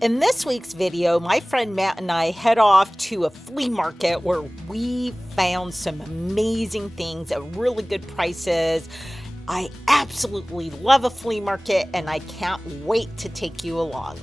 In this week's video, my friend Matt and I head off to a flea market where we found some amazing things at really good prices. I absolutely love a flea market and I can't wait to take you along.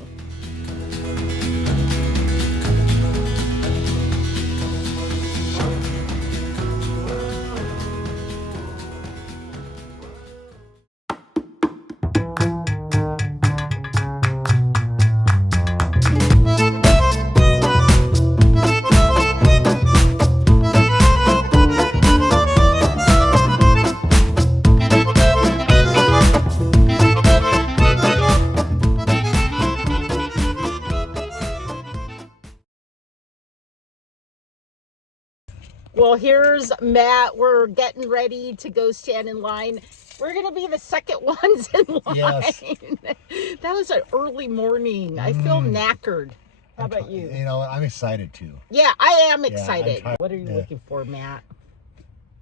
Well, here's Matt. We're getting ready to go stand in line. We're going to be the second ones in line. Yes. That was an early morning. I feel knackered. How about you? You know, I'm excited too. Yeah, I am excited. What are you looking for, Matt?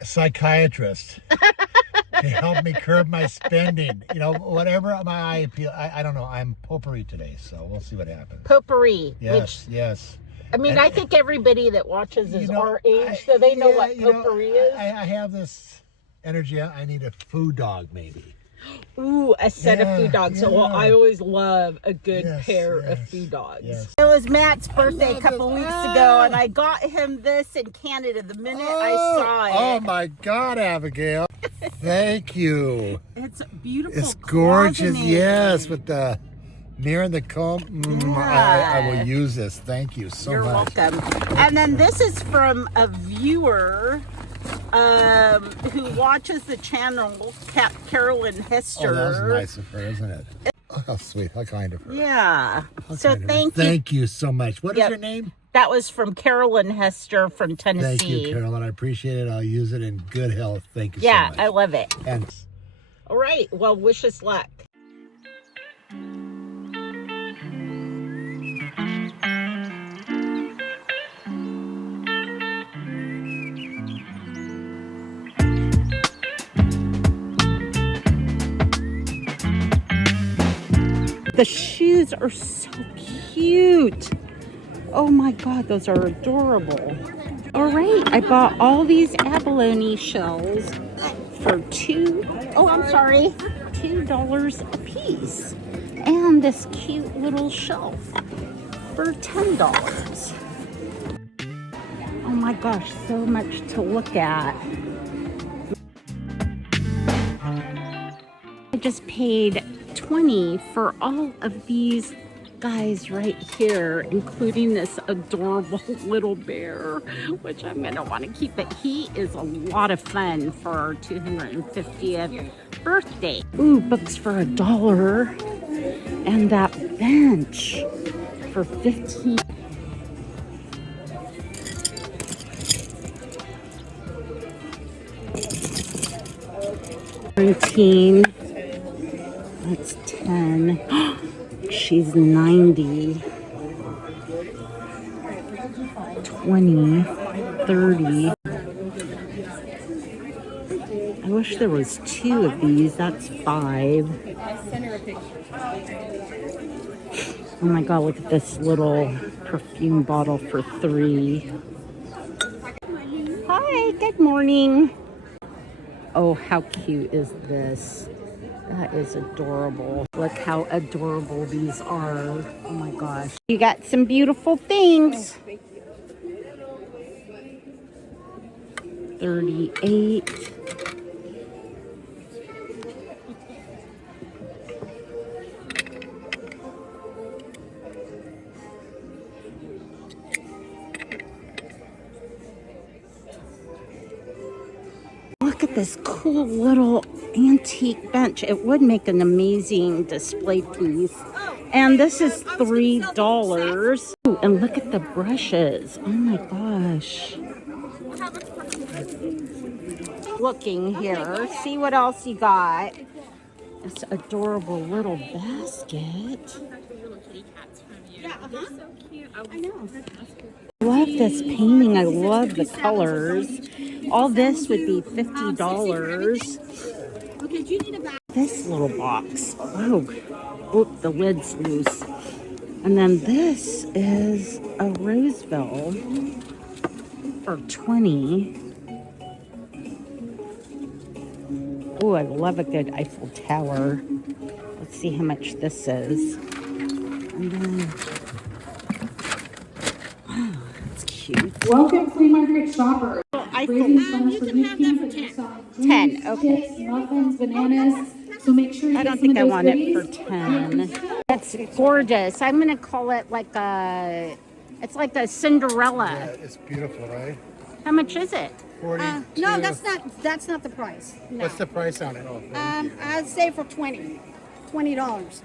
A psychiatrist to help me curb my spending. You know, whatever my eye appeal. I don't know. I'm potpourri today, so we'll see what happens. Potpourri. Yes, yes. I mean, I think everybody that watches is our age, so they know what potpourri is. I have this energy. I need a food dog, maybe. Ooh, a set of food dogs. So I always love a good pair of food dogs. It was Matt's birthday a couple weeks ago, and I got him this in Canada the minute I saw it. Oh my God, Abigail. Thank you. It's beautiful. It's gorgeous, yes, with the mirror and the comb. I will use this. Thank you so much. You're welcome. And then this is from a viewer who watches the channel, Carolyn Hester. Oh, that's nice of her, isn't it? Oh, how sweet. How kind of her. Yeah. So thank you. Thank you so much. What is your name? That was from Carolyn Hester from Tennessee. Thank you, Carolyn. I appreciate it. I'll use it in good health. Thank you so much. Yeah, I love it. And all right. Well, wish us luck. The shoes are so cute. Oh my God, those are adorable. All right, I bought all these abalone shells for $2 a piece. And this cute little shelf for $10. Oh my gosh, so much to look at. I just paid $20 for all of these guys right here, including this adorable little bear, which I'm gonna want to keep. But he is a lot of fun for our 250th birthday. Ooh, books for $1, and that bench for $15. That's 10. She's 90. 20. 30. I wish there was 2 of these. That's 5. Oh my God, look at this little perfume bottle for $3. Hi, good morning. Oh, how cute is this? That is adorable. Look how adorable these are. Oh my gosh. You got some beautiful things. 38. Look at this cool little antique bench. It would make an amazing display piece. And this is $3. Ooh, and look at the brushes. Oh my gosh. Looking here. See what else you got. This adorable little basket. I know. I love this painting. I love the colors. All this would be $50. This little box. Oh, the lid's loose. And then this is a Roseville for 20. Oh, I love a good Eiffel Tower. Let's see how much this is. And then, wow, that's cute. Welcome, flea market shoppers. Eiffel. Raising funds for youth camp for and 10. selling 10, drinks, okay. chips, muffins, bananas. So make sure you I get don't some of think I those want it goodies. for 10. That's gorgeous. I'm going to call it like a, it's like a Cinderella. Yeah, it's beautiful, right? How much is it? 42. No, that's not the price. No. What's the price on it? Oh, thank you. I'd say for $20.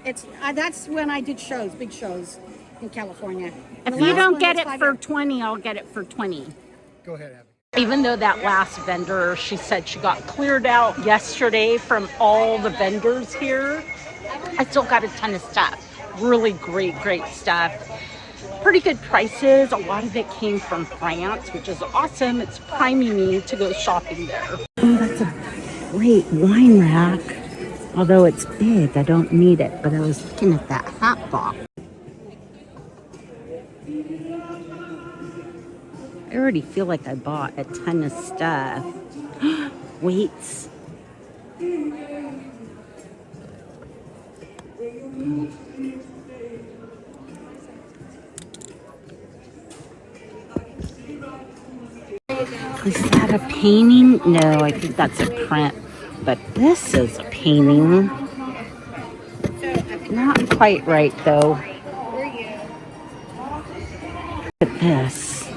It's that's when I did shows, big shows in California. If The you last don't one get was it 5 for years. 20, I'll get it for 20. Go ahead, Abby. Even though that last vendor, she said she got cleared out yesterday from all the vendors here, I still got a ton of stuff. Really great stuff. Pretty good prices. A lot of it came from France, which is awesome. It's priming me to go shopping there. Oh, that's a great wine rack. Although it's big, I don't need it. But I was looking at that hat box. I already feel like I bought a ton of stuff. Weights. Is that a painting? No, I think that's a print. But this is a painting. Not quite right, though. Look at this.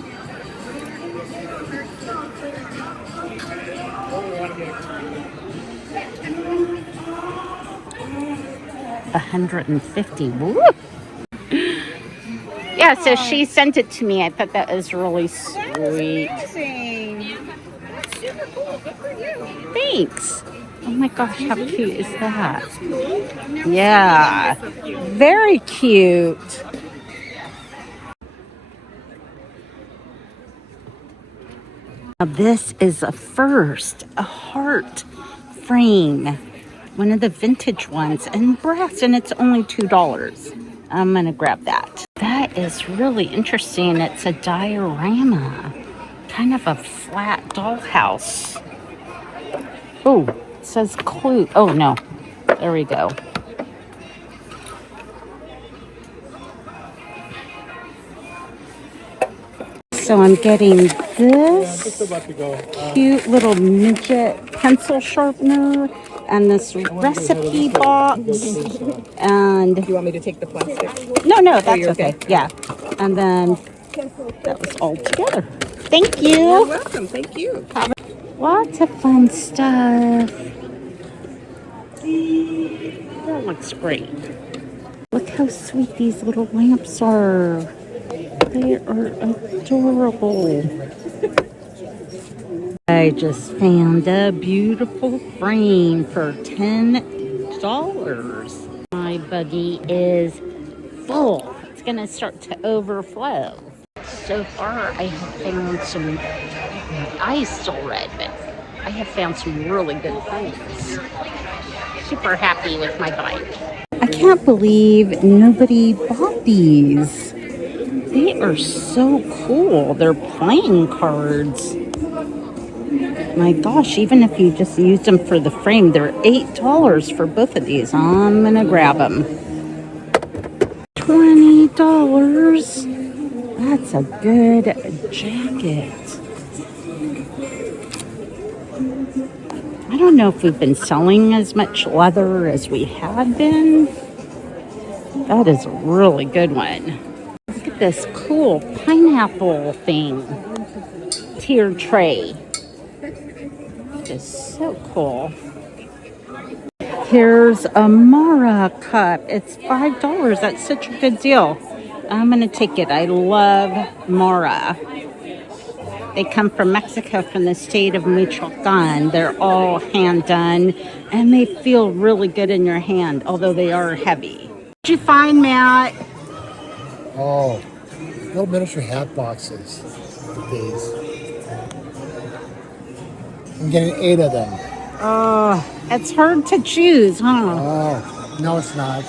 $150. Woo! Yeah, so she sent it to me. I thought that was really sweet. That's super cool. Good for you. Thanks. Oh my gosh, how cute is that? Yeah, very cute. Now this is a first, a heart frame. One of the vintage ones in brass, and it's only $2. I'm gonna grab that. That is really interesting. It's a diorama, kind of a flat dollhouse. Oh, it says clue. Oh no, there we go. So I'm getting this cute little midget pencil sharpener and this recipe box. And Do you want me to take the plastic? no, that's you're okay. okay. Yeah. And then that was all together. Thank You're you. welcome. Thank you. Lots of fun stuff. That looks great. Look how sweet these little lamps are. They are adorable. I just found a beautiful frame for $10. My buggy is full. It's gonna start to overflow. So far, I have found some, my eyes still red, but I have found some really good things. Super happy with my bike. I can't believe nobody bought these. They are so cool. They're playing cards. My gosh, even if you just use them for the frame, they're $8 for both of these. I'm gonna grab them. $20. That's a good jacket. I don't know if we've been selling as much leather as we had been. That is a really good one. Look at this cool pineapple thing. Tier tray. It is so cool. Here's a Mara cup. It's $5. That's such a good deal. I'm going to take it. I love Mara. They come from Mexico, from the state of Michoacan. They're all hand done, and they feel really good in your hand, although they are heavy. What'd you find, Matt? Oh, little miniature hat boxes. Look at these. I'm getting 8 of them. Oh, it's hard to choose, huh? Oh, No, it's not.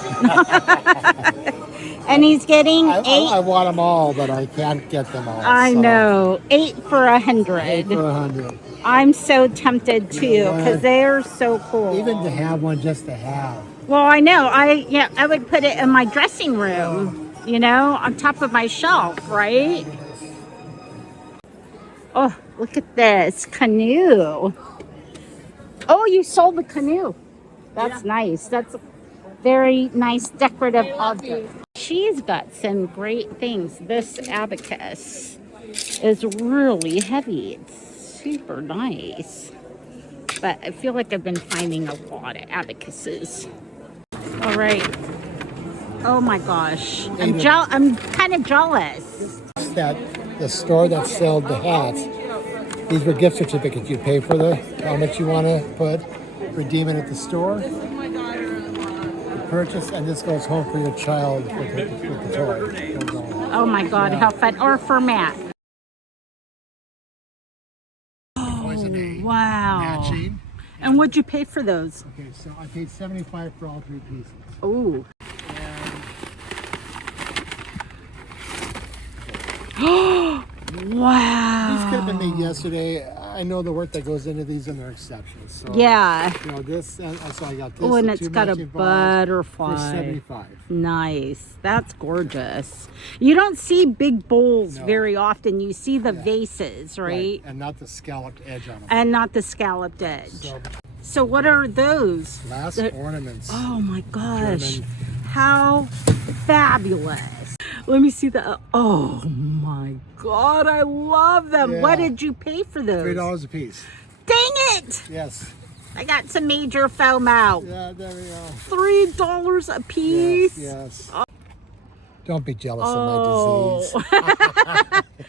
And he's getting I eight. want them all, but I can't get them all. I so know, 8 for 8 $100. for 100. I'm so tempted too what? because they're so cool. Even to have one, just to have. Well, I know. I would put it in my dressing room, you know, on top of my shelf, right? Oh, look at this canoe. Oh, you sold the canoe. That's nice. That's a very nice decorative object. She's got some great things. This abacus is really heavy. It's super nice. But I feel like I've been finding a lot of abacuses. All right. Oh my gosh. I'm kind of jealous. That the store that sold the hats, these were gift certificates. You pay for how much you want to put, redeem it at the store, purchase, and this goes home for your child with the toy. Oh my God, how fun. Or for Matt. Wow. Matching. And what'd you pay for those? Okay, so I paid $75 for all 3 pieces. Oh. Wow. These could have been made yesterday. I know the work that goes into these, and they're exceptions. So, Yeah. you know, this, so I got this. Oh, and the it's 2 got a matching balls butterfly. for $75. Nice. That's gorgeous. You don't see big bowls very often. You see the vases, right? And not the scalloped edge on them. And not the scalloped edge. So what are those? Glass ornaments. Oh my gosh. German. How fabulous. Let me see the, oh my God, I love them. Yeah. What did you pay for those? $3 a piece. Dang it. Yes. I got some major FOMO. Yeah, there we go. $3 a piece. Yes. Don't be jealous of my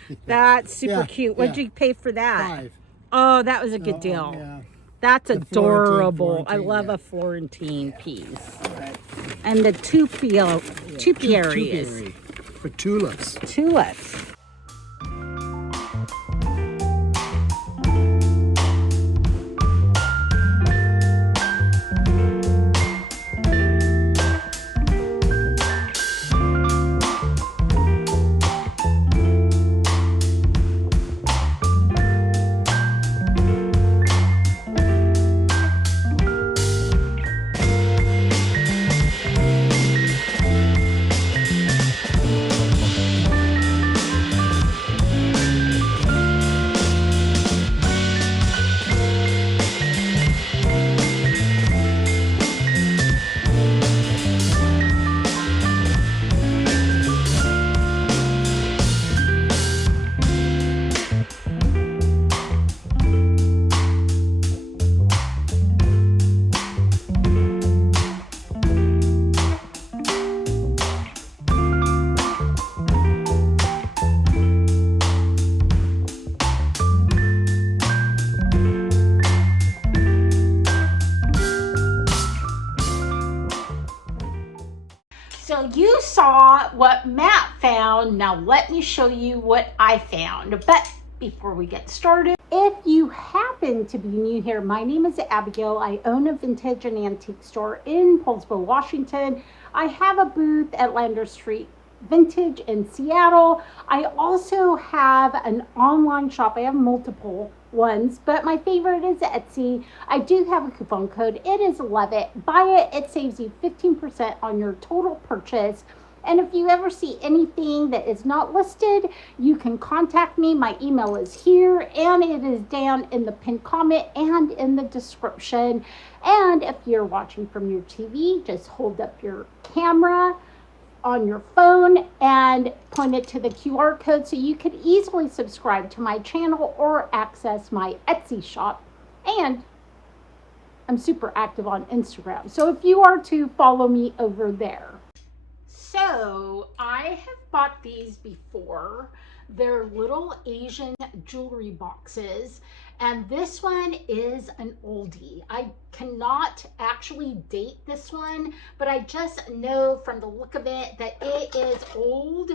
disease. That's super Yeah, cute. What'd yeah. you pay for that? $5. Oh, that was a good deal. Yeah. That's The adorable. I Florentine, love yeah. a Florentine piece. And the topiaries. Topiary. For tulips. Tulips. So you saw what Matt found. Now let me show you what I found. But before we get started, if you happen to be new here, my name is Abigail. I own a vintage and antique store in Paulsboro, Washington. I have a booth at Lander Street Vintage in Seattle. I also have an online shop. I have multiple ones, but my favorite is Etsy. I do have a coupon code. It is LOVEIT. Buy it. It saves you 15% on your total purchase. And if you ever see anything that is not listed, you can contact me. My email is here, and it is down in the pinned comment and in the description. And if you're watching from your TV, just hold up your camera on your phone and point it to the QR code so you could easily subscribe to my channel or access my Etsy shop. And I'm super active on Instagram, so if you are to follow me over there. So I have bought these before. They're little Asian jewelry boxes, and this one is an oldie. I cannot actually date this one, but I just know from the look of it that it is old.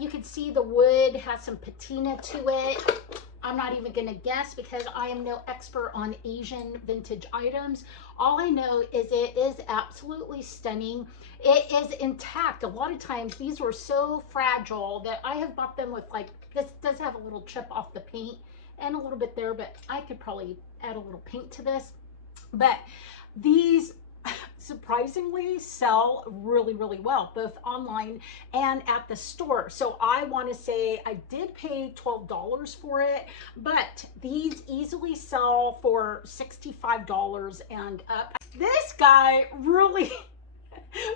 You can see the wood has some patina to it. I'm not even gonna guess because I am no expert on Asian vintage items. All I know is it is absolutely stunning. It is intact. A lot of times these were so fragile that I have bought them with, like, this does have a little chip off the paint and a little bit there, but I could probably add a little paint to this. But these surprisingly sell really, really well, both online and at the store. So I want to say I did pay $12 for it, but these easily sell for $65 and up. This guy really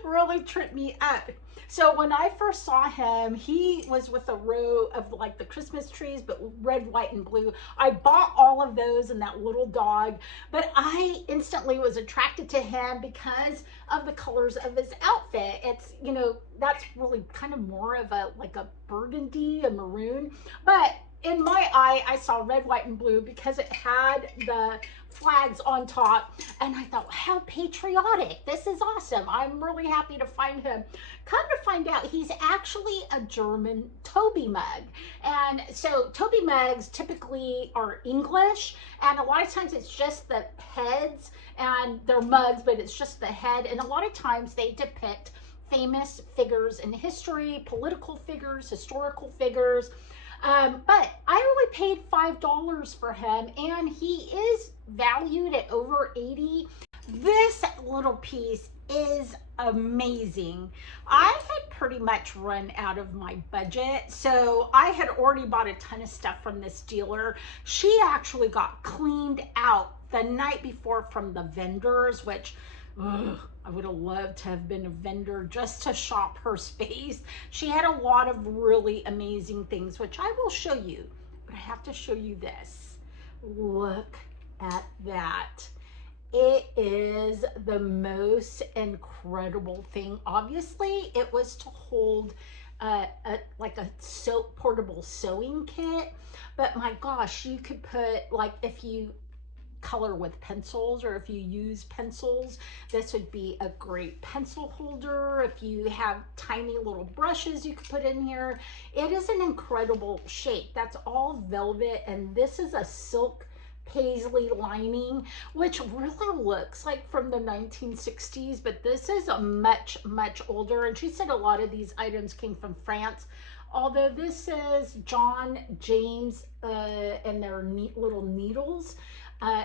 really tripped me up. So when I first saw him, he was with a row of like the Christmas trees, but red, white, and blue. I bought all of those and that little dog, but I instantly was attracted to him because of the colors of his outfit. It's, you know, that's really kind of more of a, like a burgundy, a maroon, but in my eye, I saw red, white, and blue because it had the flags on top, and I thought, how patriotic. This is awesome. I'm really happy to find him. Come to find out, he's actually a German Toby mug. And so Toby mugs typically are English, and a lot of times it's just the heads, and they're mugs, but it's just the head. And a lot of times they depict famous figures in history, political figures, historical figures. But I only paid $5 for him, and he is valued at over $80. This little piece is amazing. I had pretty much run out of my budget, so I had already bought a ton of stuff from this dealer. She actually got cleaned out the night before from the vendors, which I would have loved to have been a vendor just to shop her space. She had a lot of really amazing things, which I will show you, but I have to show you this. Look at that. It is the most incredible thing. Obviously, it was to hold like a portable sewing kit, but my gosh, you could put, like, if you color with pencils, or if you use pencils, this would be a great pencil holder. If you have tiny little brushes, you could put in here. It is an incredible shape. That's all velvet, and this is a silk paisley lining, which really looks like from the 1960s, but this is a much older, and she said a lot of these items came from France, although this is John James and their neat little needles.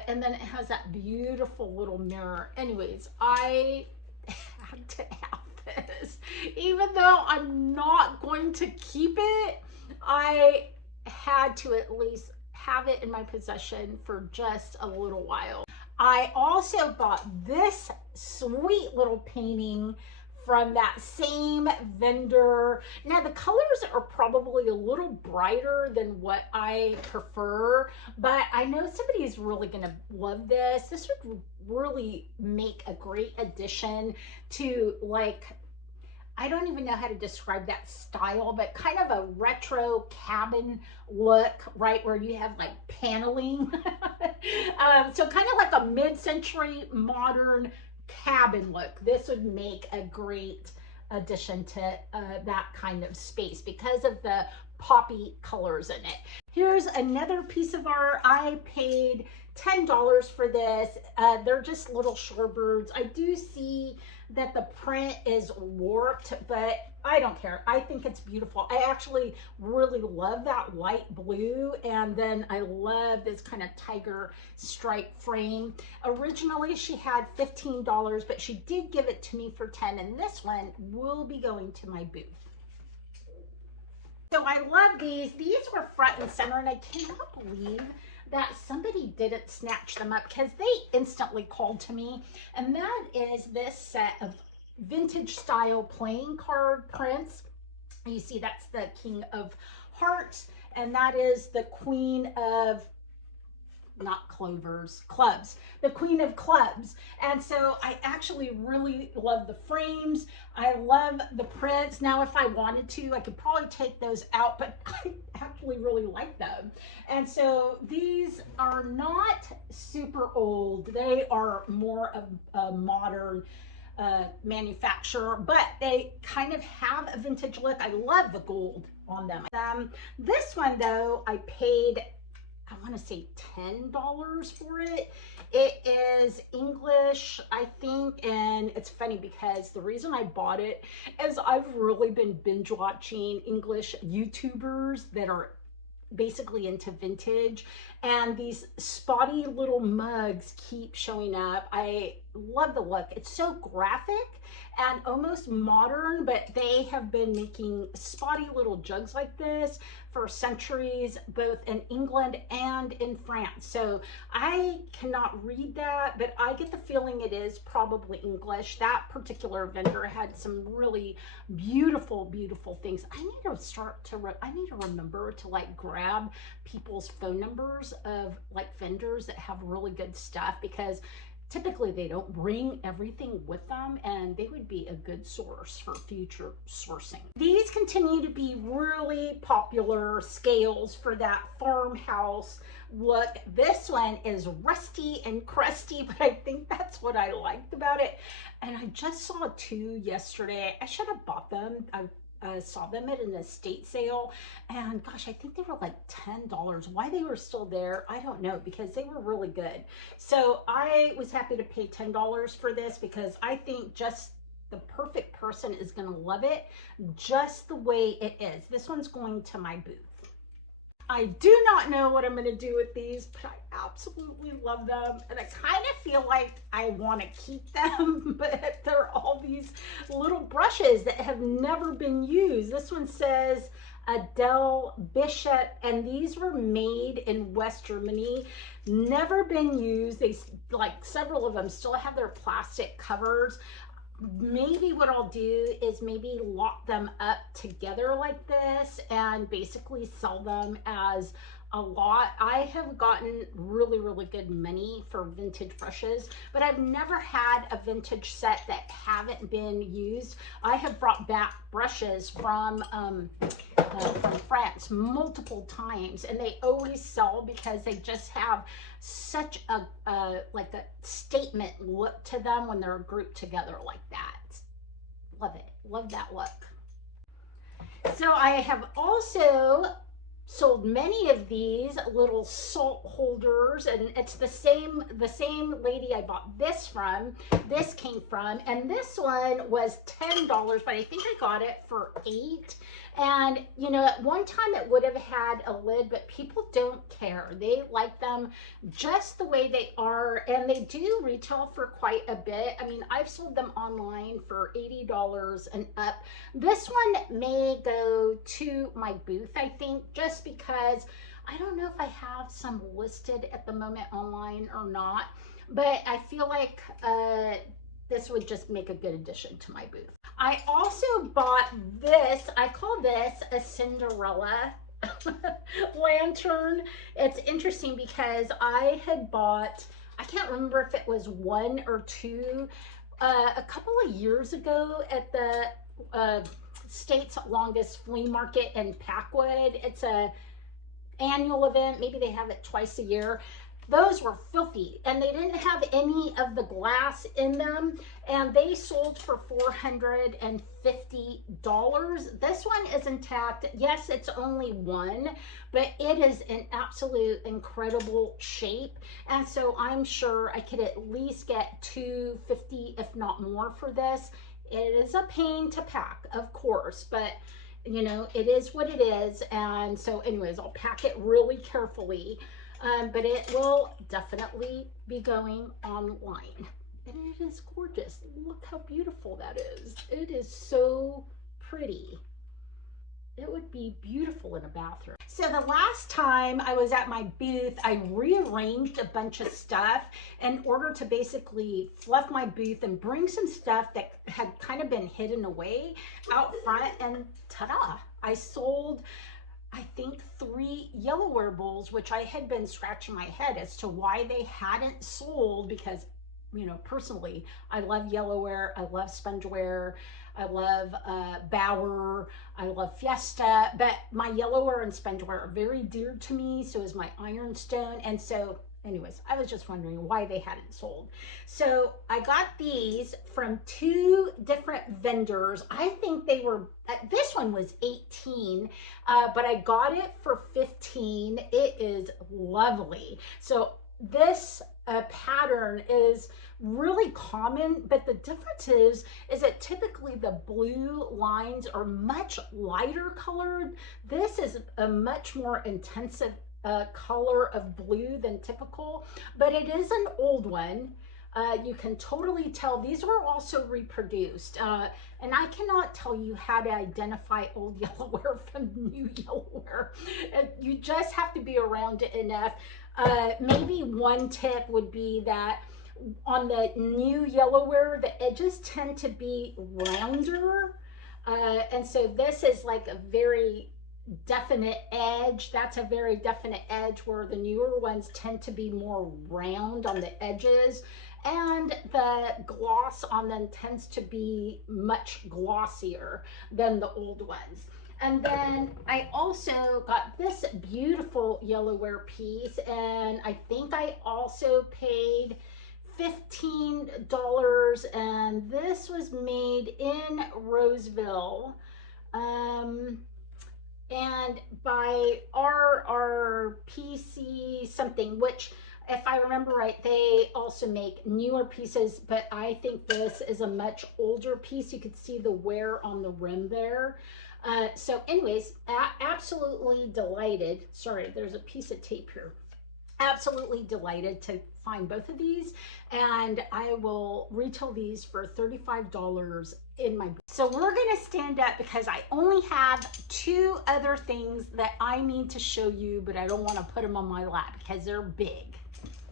And then it has that beautiful little mirror. Anyways, I had to have this. Even though I'm not going to keep it, I had to at least have it in my possession for just a little while. I also bought this sweet little painting from that same vendor. Now the colors are probably a little brighter than what I prefer, but I know somebody is really gonna love this. This would really make a great addition to, like, I don't even know how to describe that style, but kind of a retro cabin look, right, where you have like paneling. So kind of like a mid-century modern cabin look. This would make a great addition to that kind of space because of the poppy colors in it. Here's another piece of art. I paid $10 for this. They're just little shorebirds. I do see that the print is warped, but I don't care. I think it's beautiful. I actually really love that light blue, and then I love this kind of tiger stripe frame. Originally she had $15, but she did give it to me for $10, and this one will be going to my booth. So I love these. These were front and center, and I cannot believe that somebody didn't snatch them up because they instantly called to me. And that is this set of vintage style playing card prints. You see that's the King of Hearts, and that is the Queen of, not clovers, clubs, the Queen of Clubs. And so I actually really love the frames. I love the prints. Now, if I wanted to, I could probably take those out, but I actually really like them. And so these are not super old. They are more of a modern manufacturer, but they kind of have a vintage look. I love the gold on them. This one though, I paid I want to say $10 for it. It is English, I think, and it's funny because the reason I bought it is I've really been binge watching English YouTubers that are basically into vintage, and these spotty little mugs keep showing up. I love the look. It's so graphic and almost modern, but they have been making spotty little jugs like this for centuries, both in England and in France. So I cannot read that, but I get the feeling it is probably English. That particular vendor had some really beautiful, beautiful things. I need to remember to like grab people's phone numbers of like vendors that have really good stuff, because typically they don't bring everything with them, and they would be a good source for future sourcing. These continue to be really popular scales for that farmhouse look. This one is rusty and crusty, but I think that's what I liked about it. And I just saw 2 yesterday. I should have bought them. I saw them at an estate sale, and gosh, I think they were like $10. Why they were still there, I don't know, because they were really good. So I was happy to pay $10 for this, because I think just the perfect person is going to love it just the way it is. This one's going to my booth. I do not know what I'm going to do with these, but I absolutely love them, and I kind of feel like I want to keep them, but they're all these little brushes that have never been used. This one says Adele Bishop, and these were made in West Germany, never been used. They, like, several of them still have their plastic covers. Maybe what I'll do is maybe lock them up together like this and basically sell them as a lot. I have gotten really, really good money for vintage brushes, but I've never had a vintage set that haven't been used. I have brought back brushes from France multiple times, and they always sell because they just have such a like a statement look to them when they're grouped together like that. Love it. Love that look. So I have also sold many of these little salt holders, and it's the same lady I bought this came from, and this one was $10, but I think I got it for $8. And you know, at one time it would have had a lid, but people don't care. They like them just the way they are, and they do retail for quite a bit. I mean, I've sold them online for $80 and up. This one may go to my booth, I think, just because I don't know if I have some listed at the moment online or not, but I feel like this would just make a good addition to my booth. I also bought this. I call this a Cinderella lantern. It's interesting because I had bought, I can't remember if it was 1 or 2, a couple of years ago at the state's longest flea market in Packwood. It's a annual event. Maybe they have it twice a year. Those were filthy, and they didn't have any of the glass in them, and they sold for $450. This one is intact. Yes, it's only 1, but it is in absolute incredible shape, and so I'm sure I could at least get $250, if not more, for this. It is a pain to pack, of course, but you know, it is what it is. And so anyways, I'll pack it really carefully. But it will definitely be going online. And it is gorgeous. Look how beautiful that is. It is so pretty. It would be beautiful in a bathroom. So the last time I was at my booth, I rearranged a bunch of stuff in order to basically fluff my booth and bring some stuff that had kind of been hidden away out front. And ta-da! I sold, I think, 3 yellowware bowls, which I had been scratching my head as to why they hadn't sold, because, you know, personally, I love yellowware, I love spongeware, I love Bauer, I love Fiesta, but my yellowware and spongeware are very dear to me, so is my ironstone, and so anyways, I was just wondering why they hadn't sold. So I got these from 2 different vendors. I think they were, this one was 18, but I got it for 15. It is lovely. So this pattern is really common, but the difference is that typically the blue lines are much lighter colored. This is a much more intensive color of blue than typical, but it is an old one. You can totally tell these were also reproduced, and I cannot tell you how to identify old yellowware from new yellowware. You just have to be around it enough. Maybe one tip would be that on the new yellowware, the edges tend to be rounder, and so this is like a very definite edge. That's a very definite edge, where the newer ones tend to be more round on the edges, and the gloss on them tends to be much glossier than the old ones. And then I also got this beautiful yellowware piece, and I think I also paid $15, and this was made in Roseville, and by RRPC something, which, if I remember right, they also make newer pieces, but I think this is a much older piece. You could see the wear on the rim there. So anyways, absolutely delighted. Sorry, there's a piece of tape here. Absolutely delighted to find both of these, and I will retail these for $35 in my booth. So we're gonna stand up because I only have 2 other things that I need to show you, but I don't want to put them on my lap because they're big.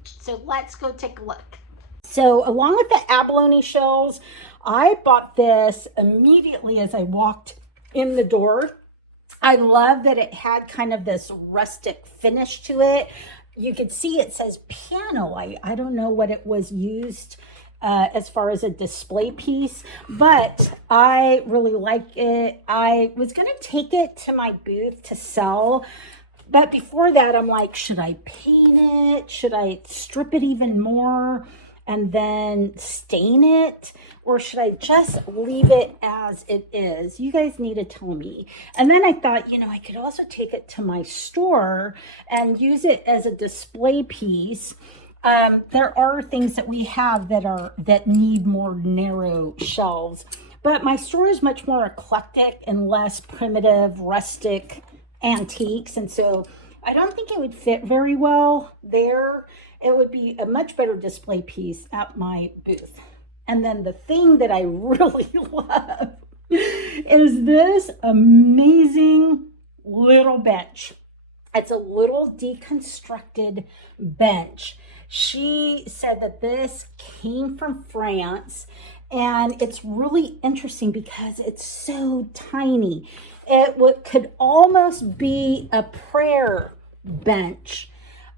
So let's go take a look. So along with the abalone shells, I bought this immediately as I walked in the door. I love that it had kind of this rustic finish to it. You could see it says piano. I don't know what it was used as far as a display piece, but I really like it. I was going to take it to my booth to sell, but before that, I'm like, should I paint it? Should I strip it even more and then stain it? Or should I just leave it as it is? You guys need to tell me. And then I thought, I could also take it to my store and use it as a display piece. There are things that we have that need more narrow shelves, but my store is much more eclectic and less primitive, rustic antiques, and so I don't think it would fit very well there. It would be a much better display piece at my booth. And then the thing that I really love is this amazing little bench. It's a little deconstructed bench. She said that this came from France, and it's really interesting because it's so tiny. It could almost be a prayer bench,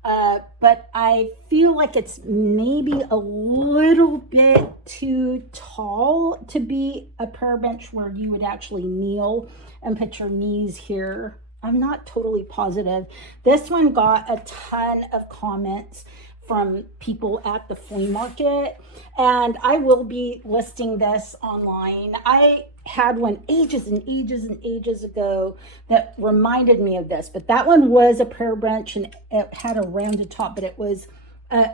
but I feel like it's maybe a little bit too tall to be a prayer bench where you would actually kneel and put your knees here. I'm not totally positive. This one got a ton of comments from people at the flea market, and I will be listing this online. I had one ages and ages and ages ago that reminded me of this, but that one was a prayer bench and it had a rounded top, but it was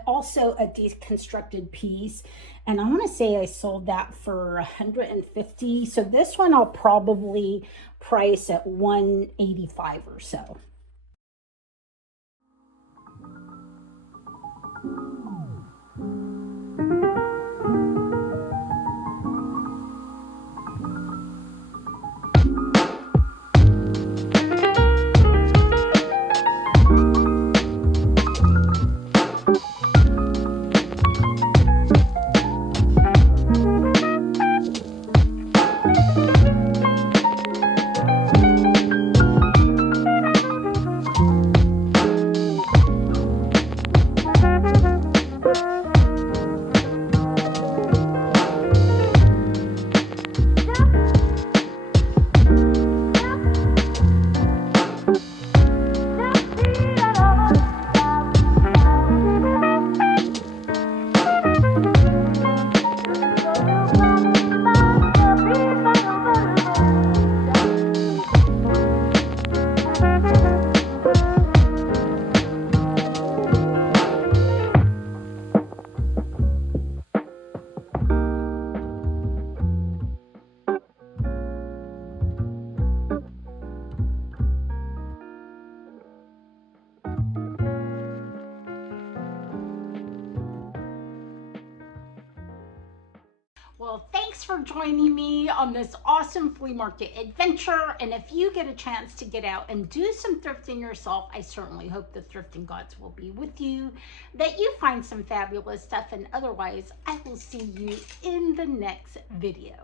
also a deconstructed piece, and I want to say I sold that for $150. So this one I'll probably price at $185 or so. Well, thanks for joining me on this awesome flea market adventure. And if you get a chance to get out and do some thrifting yourself, I certainly hope the thrifting gods will be with you, that you find some fabulous stuff. And otherwise, I will see you in the next video.